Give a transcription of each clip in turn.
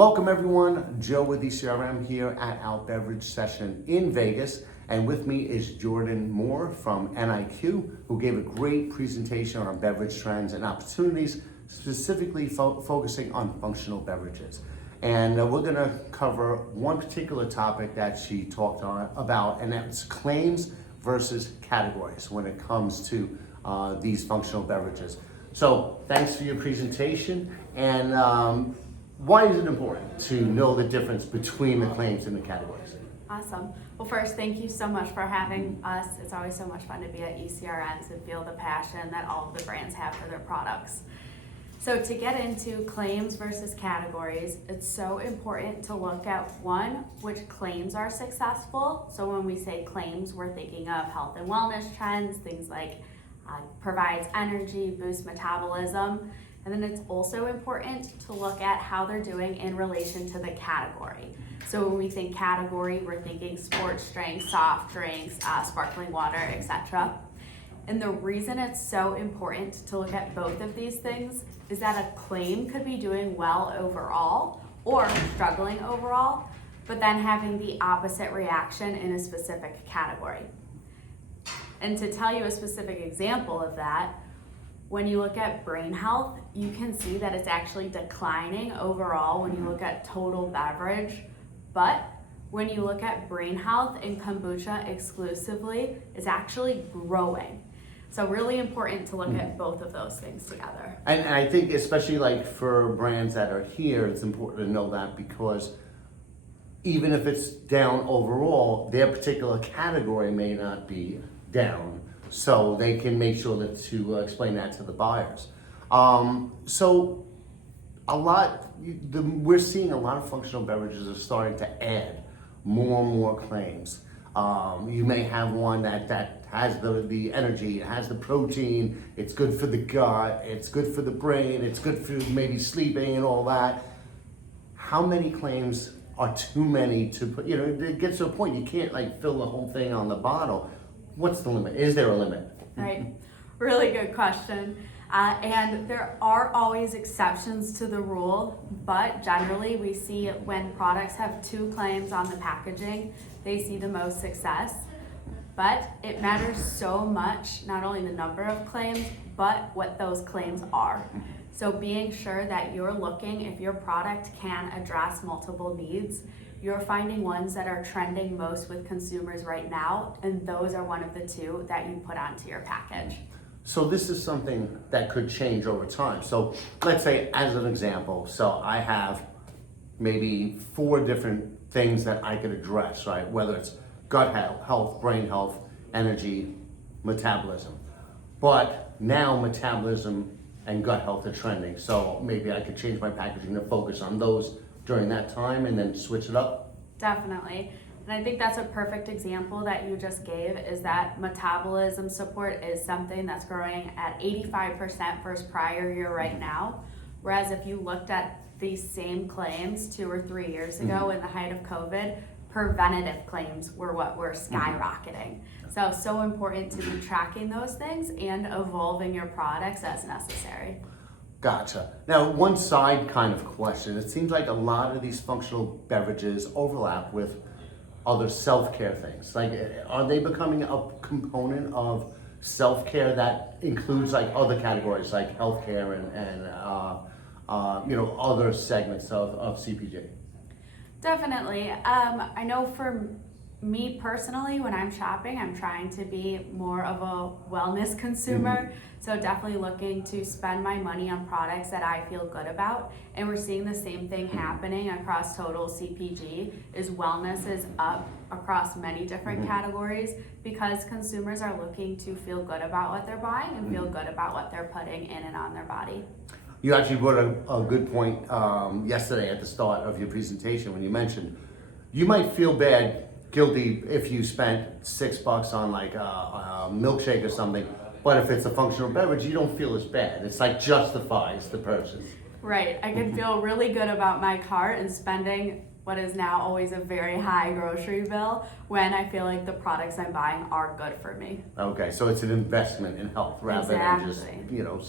Welcome everyone, Joe with ECRM here at our beverage session in Vegas. And with me is Jordan Moore from NIQ, who gave a great presentation on beverage trends and opportunities, specifically focusing on functional beverages. And we're gonna cover one particular topic that she talked about, and that's claims versus categories when it comes to these functional beverages. So thanks for your presentation. And why is it important to know the difference between the claims and the categories? Awesome. Well, first, thank you so much for having us. It's always so much fun to be at ECRMs and feel the passion that all of the brands have for their products. So to get into claims versus categories, it's so important to look at one, which claims are successful. So when we say claims, we're thinking of health and wellness trends, things like provides energy, boosts metabolism. And then it's also important to look at how they're doing in relation to the category. So when we think category, we're thinking sports drinks, soft drinks, sparkling water, etc. And the reason it's so important to look at both of these things is that a claim could be doing well overall or struggling overall, but then having the opposite reaction in a specific category. And to tell you a specific example of that, when you look at brain health, you can see that it's actually declining overall when you look at total beverage. But when you look at brain health and kombucha exclusively, it's actually growing. So really important to look at both of those things together. And I think especially like for brands that are here, it's important to know that, because even if it's down overall, their particular category may not be down. So they can make sure that to explain that to the buyers. So we're seeing a lot of functional beverages are starting to add more and more claims. You may have one that has the energy, it has the protein, it's good for the gut, it's good for the brain, it's good for maybe sleeping and all that. How many claims are too many to put, it gets to a point you can't like fill the whole thing on the bottle. What's the limit? Is there a limit? Right, really good question. And there are always exceptions to the rule, but generally we see when products have 2 claims on the packaging, they see the most success. But it matters so much, not only the number of claims, but what those claims are. So being sure that you're looking if your product can address multiple needs. You're finding ones that are trending most with consumers right now, and those are one of the 2 that you put onto your package. So this is something that could change over time. So let's say, as an example, so I have maybe 4 different things that I could address, right? Whether it's gut health, brain health, energy, metabolism. But now metabolism and gut health are trending. So maybe I could change my packaging to focus on those during that time and then switch it up? Definitely. And I think that's a perfect example that you just gave, is that metabolism support is something that's growing at 85% versus prior year right now. Whereas if you looked at these same claims 2 or 3 years ago in the height of COVID, preventative claims were what were skyrocketing. So important to be tracking those things and evolving your products as necessary. Gotcha. Now, one side kind of question. It seems like a lot of these functional beverages overlap with other self-care things. Like, are they becoming a component of self-care that includes like other categories like healthcare and other segments of CPG? Definitely. I know for me personally, when I'm shopping, I'm trying to be more of a wellness consumer. So definitely looking to spend my money on products that I feel good about. And we're seeing the same thing happening across total CPG, is wellness is up across many different categories because consumers are looking to feel good about what they're buying and feel good about what they're putting in and on their body. You actually brought a good point yesterday at the start of your presentation when you mentioned you might feel guilty if you spent $6 on like a milkshake or something, but if it's a functional beverage, you don't feel as bad. It's like justifies the purchase. Right, I can feel really good about my cart and spending what is now always a very high grocery bill when I feel like the products I'm buying are good for me. Okay, so it's an investment in health rather than just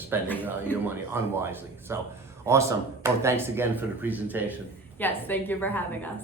spending your money unwisely. So Awesome. Well, thanks again for the presentation. Yes, thank you for having us.